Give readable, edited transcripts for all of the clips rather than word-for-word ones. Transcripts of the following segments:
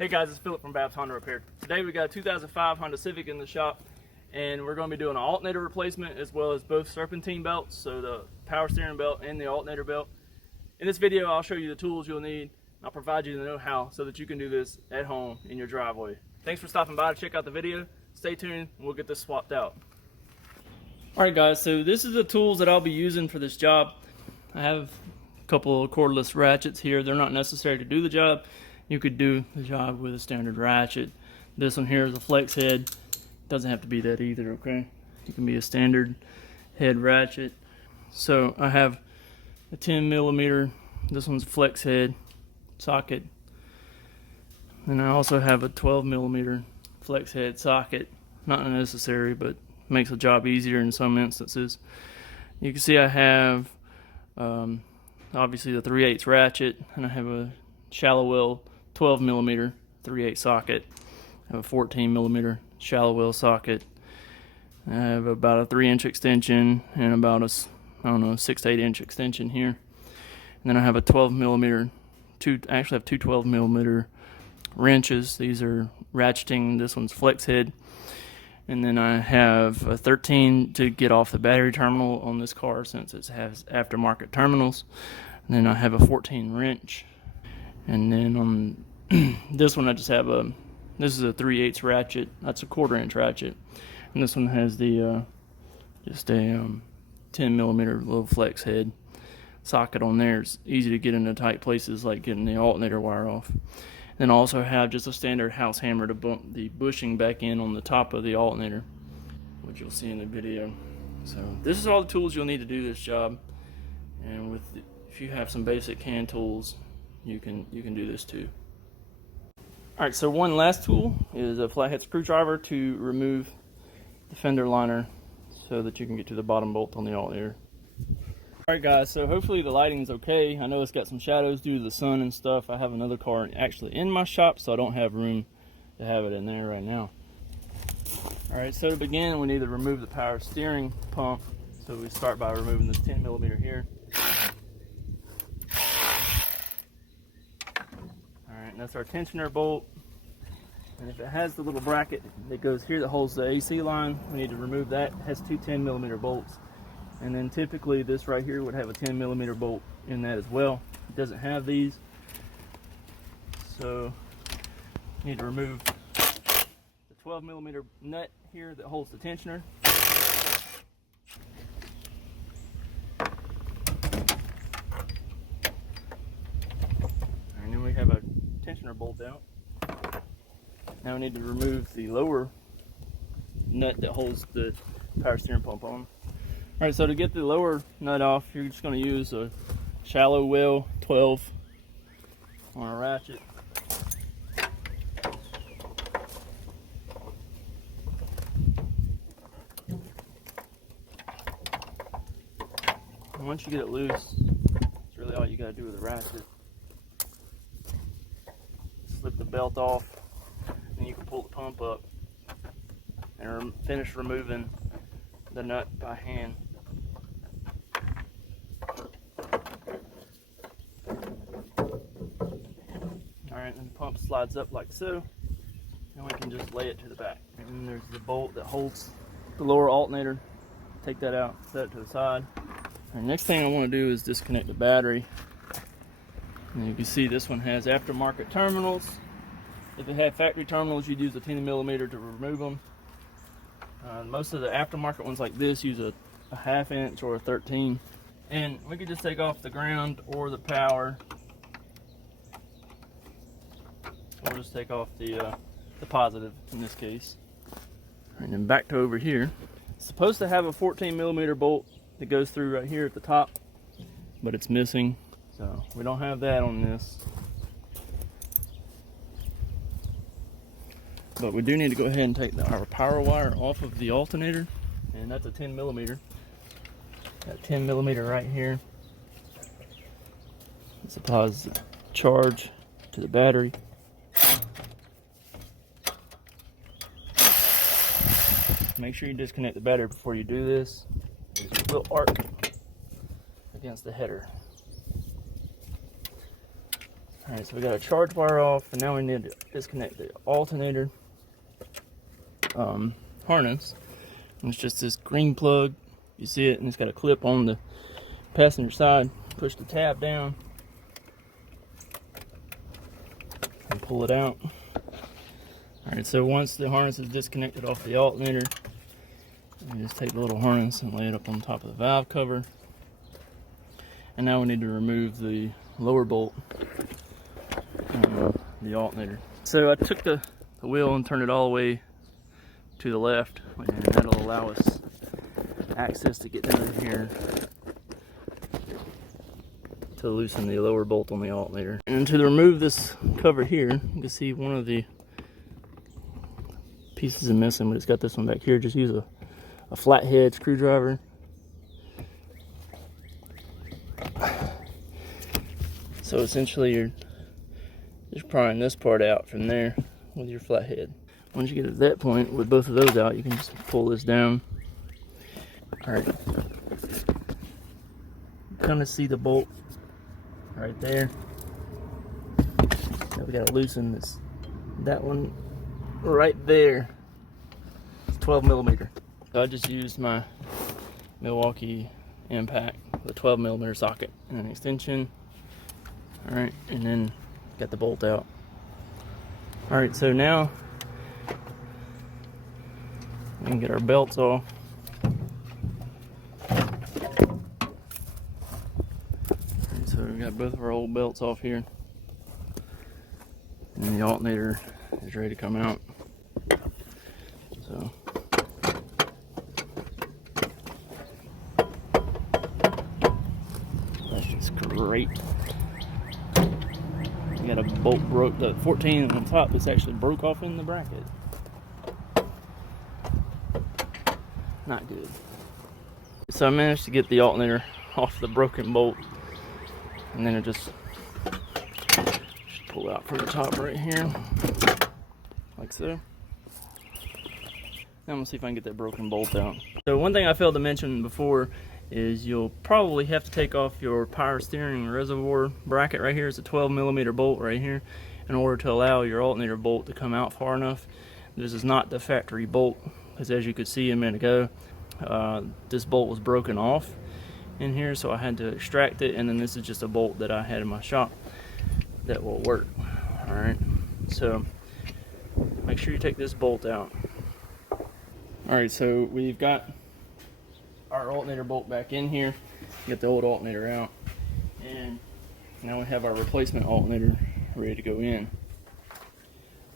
Hey guys, it's Philip from Babs Honda Repair. Today we got a 2005 Honda Civic in the shop, and we're going to be doing an alternator replacement as well as both serpentine belts, so the power steering belt and the alternator belt. In this video I'll show you the tools you'll need. I'll provide you the know-how so that you can do this at home in your driveway. Thanks for stopping by to check out the video. Stay tuned and we'll get this swapped out. Alright guys, so this is the tools that I'll be using for this job. I have a couple of cordless ratchets here. They're not necessary to do the job. You could do the job with a standard ratchet. This one here is a flex head. Doesn't have to be that either, okay? It can be a standard head ratchet. So I have a 10mm, this one's a flex head socket. And I also have a 12mm flex head socket. Not necessary, but makes the job easier in some instances. You can see I have obviously the 3/8 ratchet, and I have a shallow well 12mm 3/8 socket. I have a 14mm shallow well socket. I have about a 3-inch extension and about a, I don't know, 6 to 8 inch extension here. And then I have a 12mm, I actually have two 12mm wrenches. These are ratcheting. This one's flex head. And then I have a 13 to get off the battery terminal on this car since it has aftermarket terminals. And then I have a 14 wrench. And then on this one I just have this is a 3/8 ratchet. That's a 1/4 inch ratchet. And this one has the just a 10mm little flex head socket on there. It's easy to get into tight places like getting the alternator wire off. Then I also have just a standard house hammer to bump the bushing back in on the top of the alternator, which you'll see in the video. So this is all the tools you'll need to do this job. And if you have some basic hand tools, you can do this too. Alright, so one last tool is a flathead screwdriver to remove the fender liner so that you can get to the bottom bolt on the alternator. Alright guys, so hopefully the lighting's okay. I know it's got some shadows due to the sun and stuff. I have another car actually in my shop, so I don't have room to have it in there right now. Alright, so to begin we need to remove the power steering pump. So we start by removing this 10mm here. Alright, that's our tensioner bolt. And if it has the little bracket that goes here that holds the AC line, we need to remove that. It has two 10mm bolts. And then typically this right here would have a 10mm bolt in that as well. It doesn't have these. So you need to remove the 12mm nut here that holds the tensioner. And then we have a tensioner bolt out. Now we need to remove the lower nut that holds the power steering pump on. Alright, so to get the lower nut off, you're just going to use a shallow well 12 on a ratchet. And once you get it loose, it's really all you got to do with a ratchet. Slip the belt off, and you can pull the pump up and finish removing the nut by hand. Alright, and the pump slides up like so, and we can just lay it to the back. And then there's the bolt that holds the lower alternator. Take that out, set it to the side. And next thing I want to do is disconnect the battery. And you can see this one has aftermarket terminals. If it had factory terminals, you'd use a 10mm to remove them. Most of the aftermarket ones like this use a 1/2 inch or a 13. And we could just take off the ground or the power. We'll just take off the positive in this case. And then back to over here. It's supposed to have a 14mm bolt that goes through right here at the top, but it's missing. So we don't have that on this. But we do need to go ahead and take our power wire off of the alternator, and that's a 10mm. That 10mm right here. It supplies charge to the battery. Make sure you disconnect the battery before you do this, because it will arc against the header. Alright, so we got a charge wire off, and now we need to disconnect the alternator harness. And it's just this green plug. You see it, and it's got a clip on the passenger side. Push the tab down and pull it out. Alright, so once the harness is disconnected off the alternator, you just take the little harness and lay it up on top of the valve cover. And now we need to remove the lower bolt, the alternator. So I took the wheel and turned it all the way to the left, and that'll allow us access to get down here to loosen the lower bolt on the alternator. And to remove this cover here, you can see one of the pieces is missing, but it's got this one back here. Just use a flathead screwdriver. So essentially you're just prying this part out from there with your flathead. Once you get to that point with both of those out, you can just pull this down. Alright. Kind of see the bolt right there. Now we gotta loosen that one right there. It's 12 millimeter. So I just used my Milwaukee impact with a 12 millimeter socket and an extension. Alright, and then got the bolt out. Alright, so now we can get our belts off. So we got both of our old belts off here. And the alternator is ready to come out. So that's just great. We got a bolt broke, the 14 on top, this actually broke off in the bracket. Not good. So I managed to get the alternator off the broken bolt, and then it just pull out from the top right here, like so. Now I'm gonna see if I can get that broken bolt out. So one thing I failed to mention before is you'll probably have to take off your power steering reservoir bracket right here. It's a 12 millimeter bolt right here in order to allow your alternator bolt to come out far enough. This is not the factory bolt, because as you could see a minute ago, this bolt was broken off in here, so I had to extract it, and then this is just a bolt that I had in my shop that will work. Alright, so make sure you take this bolt out. Alright, so we've got our alternator bolt back in here, get the old alternator out, and now we have our replacement alternator ready to go in.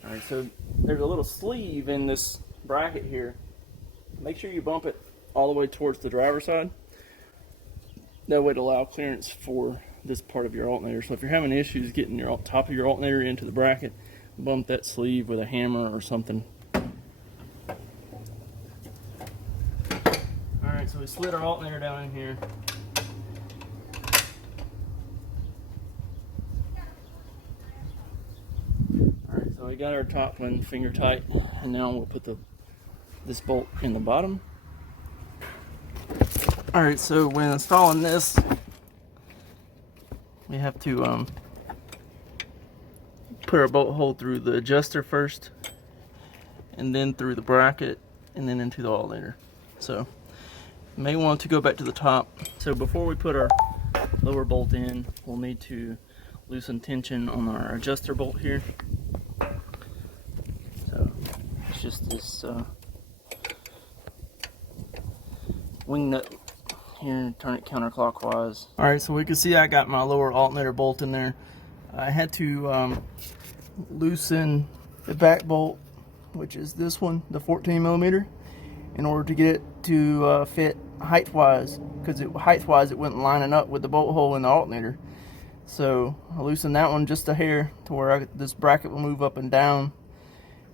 Alright, so there's a little sleeve in this bracket here. Make sure you bump it all the way towards the driver's side. That way to allow clearance for this part of your alternator. So if you're having issues getting your top of your alternator into the bracket, bump that sleeve with a hammer or something. Alright, so we slid our alternator down in here. Alright, so we got our top one finger tight, and now we'll put this bolt in the bottom. Alright, so when installing this, we have to put our bolt hole through the adjuster first, and then through the bracket, and then into the alternator. So you may want to go back to the top. So before we put our lower bolt in, we'll need to loosen tension on our adjuster bolt here. So it's just this wing nut here, turn it counterclockwise. Alright, so we can see I got my lower alternator bolt in there. I had to loosen the back bolt, which is this one, the 14 millimeter, in order to get it to fit height-wise, because height-wise it wasn't lining up with the bolt hole in the alternator. So I loosened that one just a hair to where this bracket will move up and down,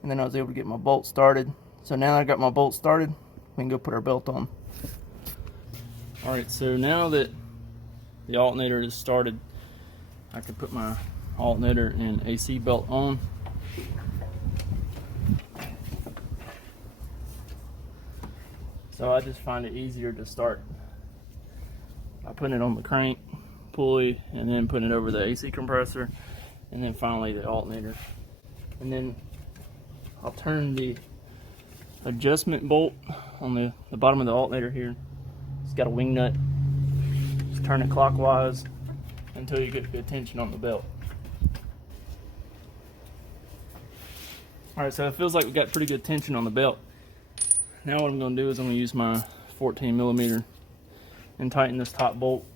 and then I was able to get my bolt started. So now I got my bolt started, we can go put our belt on. Alright, so now that the alternator is started, I can put my alternator and AC belt on. So I just find it easier to start by putting it on the crank pulley and then putting it over the AC compressor, and then finally the alternator. And then I'll turn the adjustment bolt on the bottom of the alternator here. It's got a wing nut. Just turn it clockwise until you get good tension on the belt. Alright, so it feels like we got pretty good tension on the belt. Now what I'm going to do is I'm going to use my 14 millimeter and tighten this top bolt.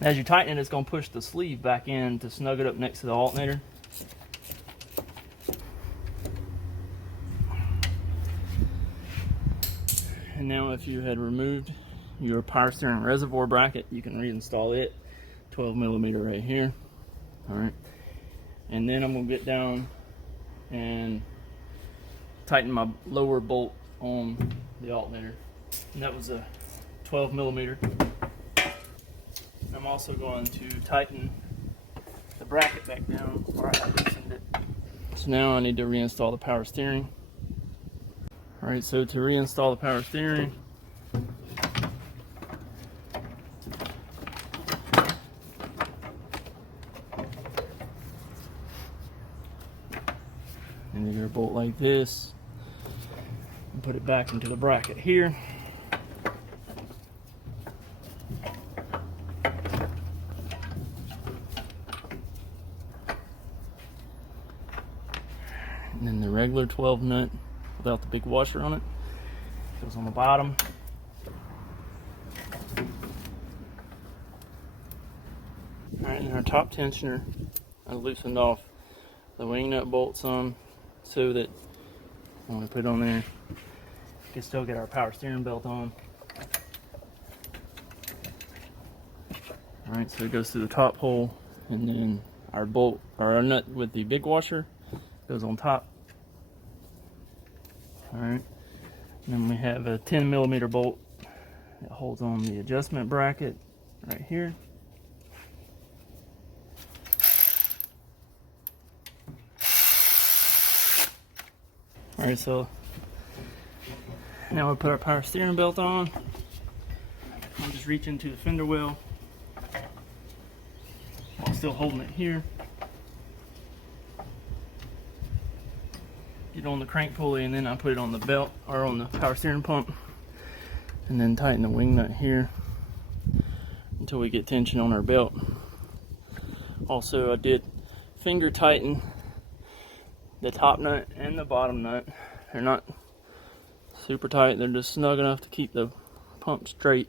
As you tighten it, it's going to push the sleeve back in to snug it up next to the alternator. And now if you had removed your power steering reservoir bracket, you can reinstall it. 12 millimeter right here. Alright. And then I'm going to get down and tighten my lower bolt on the alternator. And that was a 12 millimeter. I'm also going to tighten the bracket back down where I loosened it. So now I need to reinstall the power steering. Alright, so to reinstall the power steering, and you get a bolt like this and put it back into the bracket here. And then the regular 12 nut without the big washer on it goes on the bottom. Alright, and our top tensioner, I loosened off the wing nut bolts on so that when we put it on there, we can still get our power steering belt on. Alright, so it goes through the top hole, and then our bolt, or our nut with the big washer, goes on top. Alright, and then we have a 10 millimeter bolt that holds on the adjustment bracket right here. Alright, so now we put our power steering belt on. I'm just reaching to the fender well while still holding it here. Get on the crank pulley, and then I put it on the belt, or on the power steering pump, and then tighten the wing nut here until we get tension on our belt. Also, I did finger tighten the top nut and the bottom nut. They're not super tight, they're just snug enough to keep the pump straight.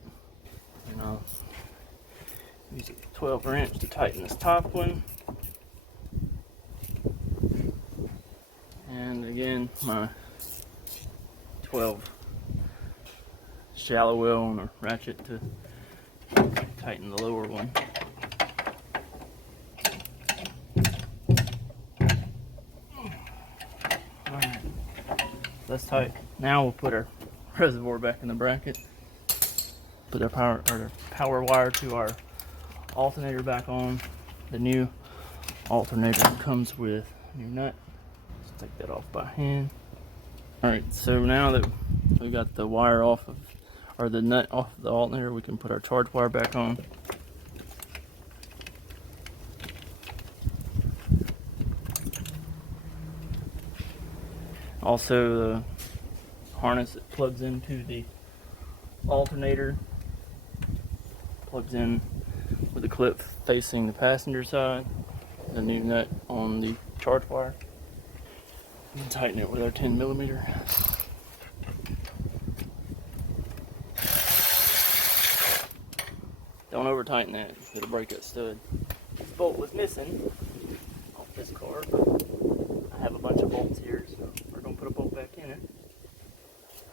And I'll use a 12 wrench to tighten this top one. And again, my 12 shallow wheel on a ratchet to tighten the lower one. Alright, that's tight. Now we'll put our reservoir back in the bracket. Put our power wire to our alternator back on. The new alternator comes with a new nut. Take that off by hand. Alright, so now that we got the wire off of, or the nut off of the alternator, we can put our charge wire back on. Also, the harness that plugs into the alternator plugs in with the clip facing the passenger side. The new nut on the charge wire. And tighten it with our 10 millimeter. Don't over tighten that, it'll break that stud. This bolt was missing off this car, but I have a bunch of bolts here, so we're going to put a bolt back in it.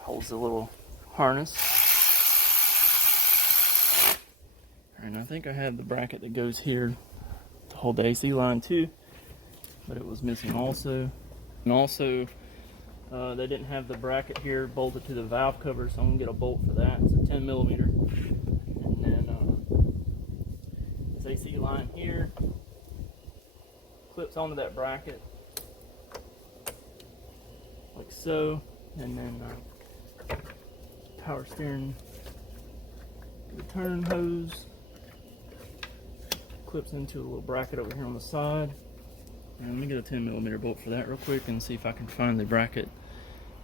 Holds the little harness. And I think I have the bracket that goes here to hold the AC line too, but it was missing also. And also, they didn't have the bracket here bolted to the valve cover, so I'm going to get a bolt for that. It's a 10 millimeter. And then this AC line here clips onto that bracket, like so. And then power steering return hose clips into a little bracket over here on the side. And let me get a 10mm bolt for that real quick and see if I can find the bracket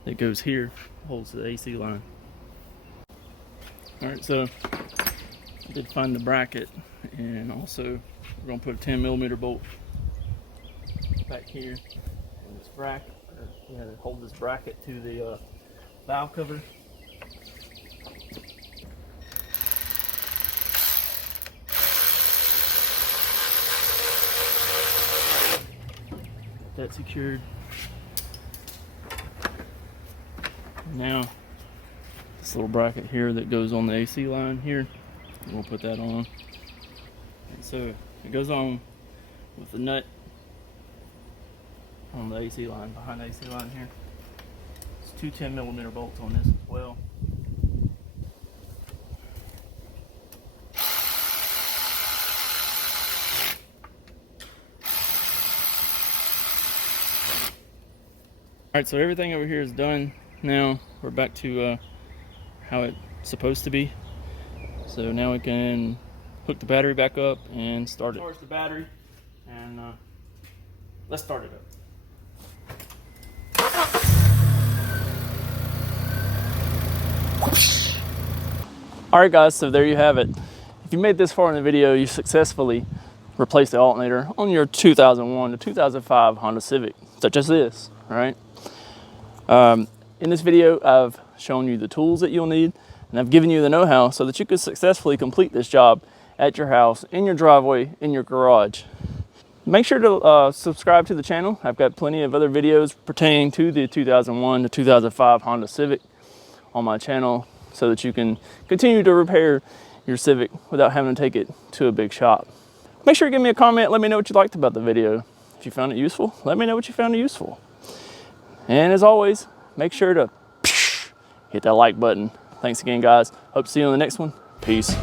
that goes here, holds the AC line. Alright, so I did find the bracket, and also we're going to put a 10mm bolt back here in this bracket, hold this bracket to the valve cover. That secured. Now this little bracket here that goes on the AC line here, we'll put that on. And so it goes on with the nut on the AC line, behind the AC line here. It's two 10mm bolts on this as well. Alright, so everything over here is done. Now we're back to how it's supposed to be. So now we can hook the battery back up and start it. Charge the battery, and let's start it up. Alright guys, so there you have it. If you made this far in the video, you successfully replaced the alternator on your 2001 to 2005 Honda Civic, such as this, alright? In this video, I've shown you the tools that you'll need, and I've given you the know-how so that you could successfully complete this job at your house, in your driveway, in your garage. Make sure to subscribe to the channel. I've got plenty of other videos pertaining to the 2001 to 2005 Honda Civic on my channel so that you can continue to repair your Civic without having to take it to a big shop. Make sure to give me a comment. Let me know what you liked about the video. If you found it useful, let me know what you found it useful. And as always, make sure to hit that like button. Thanks again, guys. Hope to see you on the next one. Peace.